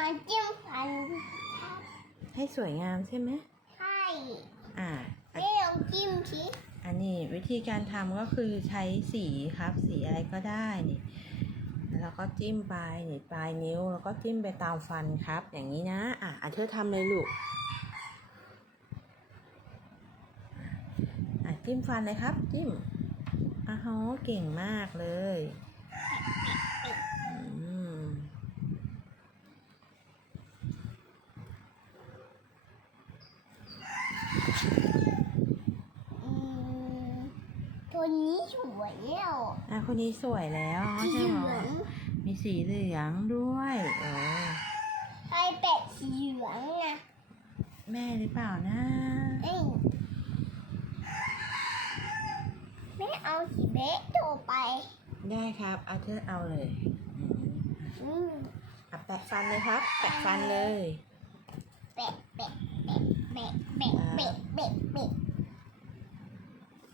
มาจิ้มฟันครับให้สวยงามใช่ไหมใช่อ่าให้ลองจิ้มสิอันนี้วิธีการทำก็คือใช้สีครับ สีอะไรก็ได้นี่แล้วก็จิ้มไปนี่ปลายนิ้ว แล้วก็จิ้มไปตามฟันครับ อย่างนี้นะ อะอาเธอร์ทำเลยลูกอะจิ้มฟันเลยครับ จิ้มอ้าวเก่งมากเลยอืม อืม ตัวนี้สวยแล้วอะคนนี้สวยแล้วสีใช่เหไหมลืองมีสีเหลืองด้วยโอ้ไอเป็ดสีเหลืองนะแม่หรือเปล่านะ เอ้ยไม่เอาสีเบสโตไป ได้ครับอาเธอร์เอาเลยอืมอืมอะแปะฟันเลยครับ แปะฟันเลย เป็ดเป็ด me.